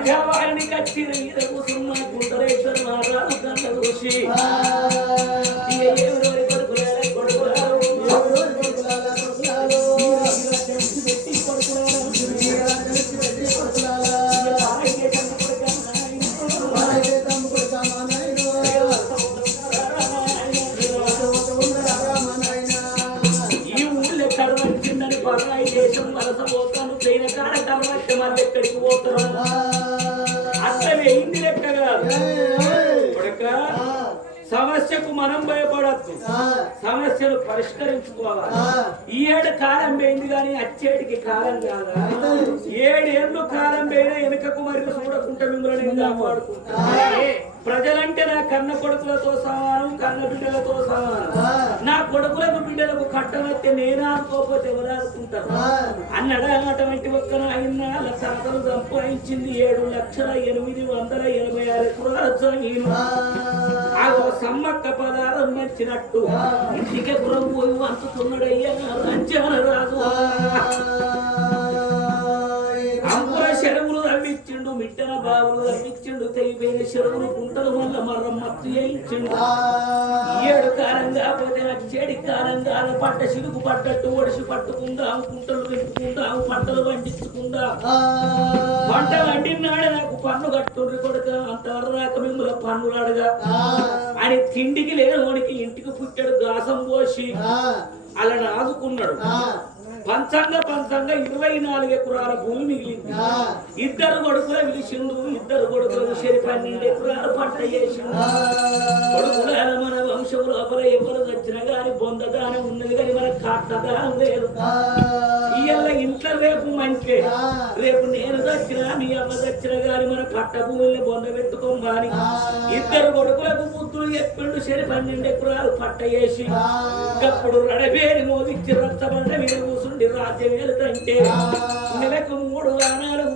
రాజావారిని కచ్చి మీద కూసున్న కుందరేశ్వర మహారాజు కన్న చూసి ఎవరెవరి కొడుకులారు ఎక్కడికి పోతారు అసలు ఏంది లెక్కగా సమస్యకు మనం భయపడద్దు సమస్యను పరిష్కరించుకోవాలి ఈ ఏడు కాలం పోయింది కానీ అచ్చేటికి కాలం కాదా 7 ఏళ్ళు కాలం పోయినా వెనుకకు మరి చూడకుండా మిమ్మల్ని కాపాడుకుంటా ప్రజలంటే నా కన్న కొడుకులతో సమానం కన్న బిడ్డలతో సమానం నా కొడుకులకు బిడ్డలకు కట్టనైతే నేను ఆడుకోకపోతే ఎవరు ఆడుకుంటారు అన్నడా అటువంటి ఒక్క ఆయన తాతలు సంపాదించింది 7,886 ఎకరాల జమీను ఆ సమ్మక్క పదారం నచ్చినట్టు ఇంటికి గురం పోయి వంచుతున్నాడయ్యా రంజన రాజు అంకుర చెరువులు రవ్విచ్చిండు మిట్టన బావులు రవ్విచ్చిండు తెలిపోయిన చెరువులు కుంటలు వల్ల మరమ్మత్తు చేయించిండు 7 కాలం కాకపోతే చెడి కాలం కాదు పట్ట చిలుకు పట్టట్టు ఒడిసి పట్టుకుందాం కుంటలు పెట్టుకుందాం పంటలు పండించుకుందాం పంట వండినాడు నాకు పన్ను కట్టుండ్రి కొడుక అంతవరకు రాక మిమ్మల్ని పన్నులు అడగా అని తిండికి లేనోడికి ఇంటికి పుట్టాడు గాసం పోసి అలా ఆదుకున్నాడు పంచంగా 24 ఎకరాల భూమి మిగిలింది 2 కొడుకుల పిలిచిండు 2 కొడుకులకు 12 ఎకరాల పంట చేసిండు కొడుకుల మన వంశం లోపల ఎవరు వచ్చినా గాని బొందగానే ఉన్నది కానీ మన కట్టగా లేదు ఇయ్యాల ఇంట్లో రేపు మంచి రేపు నేను దచ్చినా మీ అమ్మ దచ్చినా గాని మన పట్ట భూమిని బొంద పెట్టుకోమని 2 కొడుకులకు బుద్ధులు చెప్పిండు 12 ఎకరాలు పట్ట చేసి అప్పుడు రడబేరి మోగించి రచ్చబండ మీద కూర్చుండి రాజ్యం వెళ్తుంటే నెలకు 3 వారాలు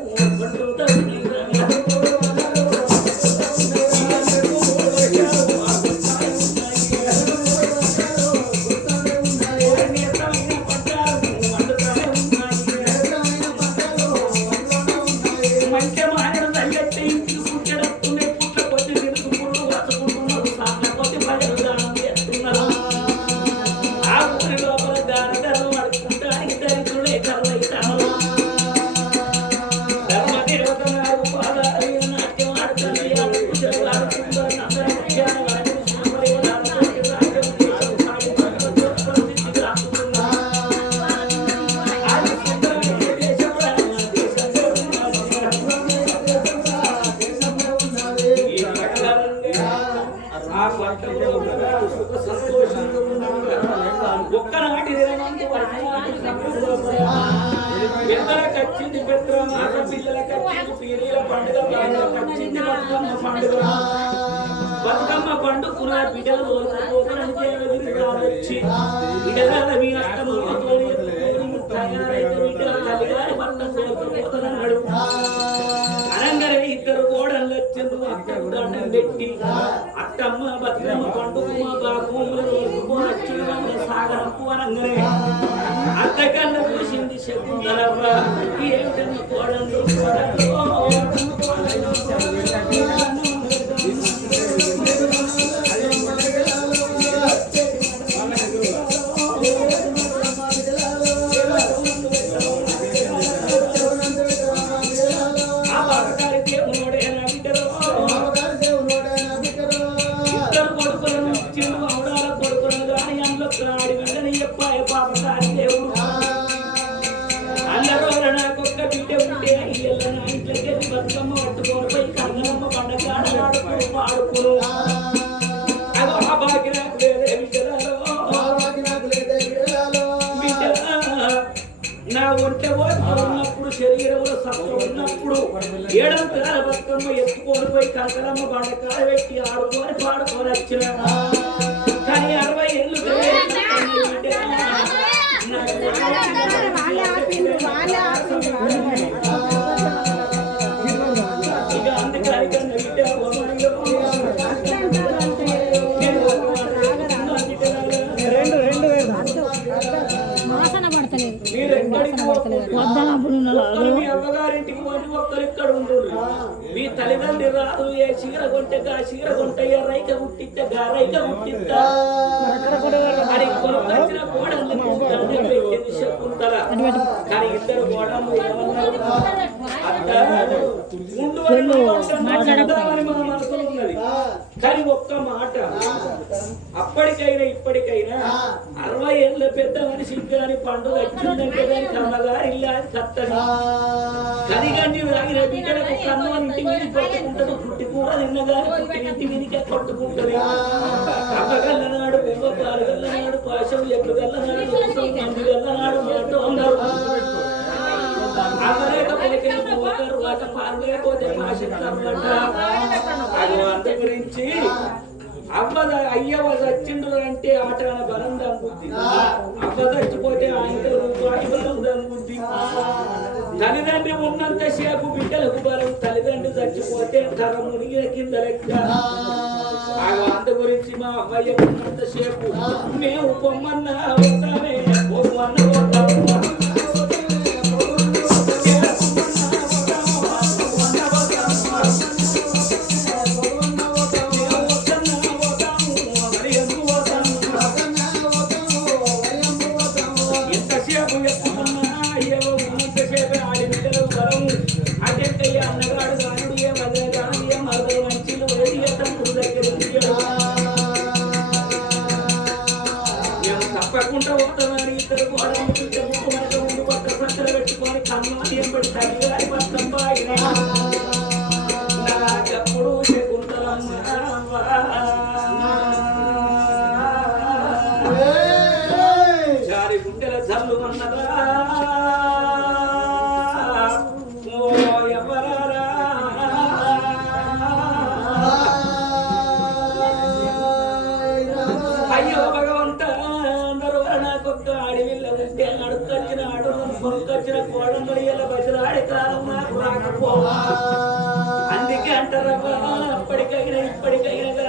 కచ్చింది పెద్ద మాట పిల్లల కచ్చింది పీరీల పండుగ కచ్చింది బతుకమ్మ పండుగ బతుకమ్మ పండుగ బిడ్డలు వచ్చి బిడ్డల మీ అత్తమ్మతో తయారైతే బిడ్డల తల్లిగారి పట్ట పోతానన్నాడు అనంగరే 2 కోడళ్ళు వచ్చిండ్రు అక్కకు దండం పెట్టి అత్తమ్మ బతుకమ్మ పండుగ మా బాబు సాగరంపు అనంగరే అంతకన్నా చూసింది శకుంతలవ్వ ఏమిటన్న కోడళ్ళు నా ఒంటె ఉన్నప్పుడు శరీరంలో సత్వం ఉన్నప్పుడు 7వ తరాల బతుకమ్మ ఎత్తుకొని పోయి కనకలమ్మ బండకాడ పెట్టి ఆడుకొని పాడుకొని వచ్చిన కానీ 60 ఏళ్ళు ఇక అందుకని ఒక్కరు ఇక్కడ ఉండు మీ తల్లిదండ్రి రాదు ఏ చీర కొంటే గా చీర కొంటే రైక గుట్టిస్తే గా రైక గుట్టిస్తా అని కొనుకొచ్చిన కోడళ్ళు చెప్పుకుంటారా కానీ ఇద్దరు కోడళ్ళు ఏమన్నారు అత్త ముందు మన మనసులో ఉన్నది కానీ ఒక్క మాట అప్పటికైనా ఇప్పటికైనా 60 ఏళ్ళ పెద్ద మనిషి కానీ పండుగ వచ్చిందంటే దానికి అమ్మగారు ఇల్లా కత్తని కనిగండి తాగిన బిడ్డలకు కన్ను ఇంటి మీద కొట్టుకుంటాడు పుట్టి కూర తిన్నగాని పుట్టి ఇంటి మీదకే కొట్టుకుంటది అమ్మగల్లనాడు పువ్వ పాలుగల్లనాడు పాశం ఎట్లు గల్లనాడు మంది గల్లనాడు మాట ఉన్నారు అమ్మలేకపోతే పోతారు వాట పాలు లేకపోతే పాషిస్తారట అది అంత గురించి అయ్యవ చచ్చిండు అంటే ఆట బలం దమ్ముద్ది అవ్వ చచ్చిపోతే ఆయన రూపాయి బలం దమ్ముద్ది తల్లిదండ్రి ఉన్నంత సేపు బిడ్డలకు బలం తల్లిదండ్రి చచ్చిపోతే తర మునిగిన కింద లెక్క అంత గురించి మా అవ్వయ్య ఉన్నంత సేపు మేము పొమ్మన్నా పోతామే పొమ్మన్న పోతాము తప్పకుండా పోతామని ఇద్దరు ముందు పక్క సంతలు పెట్టుకొని కమ్మాలి ఎంబడి తల్లి గారి నాకప్పుడు చారి గుండెల జల్లు అన్నదా కొనుకొచ్చిన కోడలు ఇలా బజలాడే కాలం నాకు రాకపోవా అందుకే అంటారా అప్పటికైనా ఇప్పటికైనా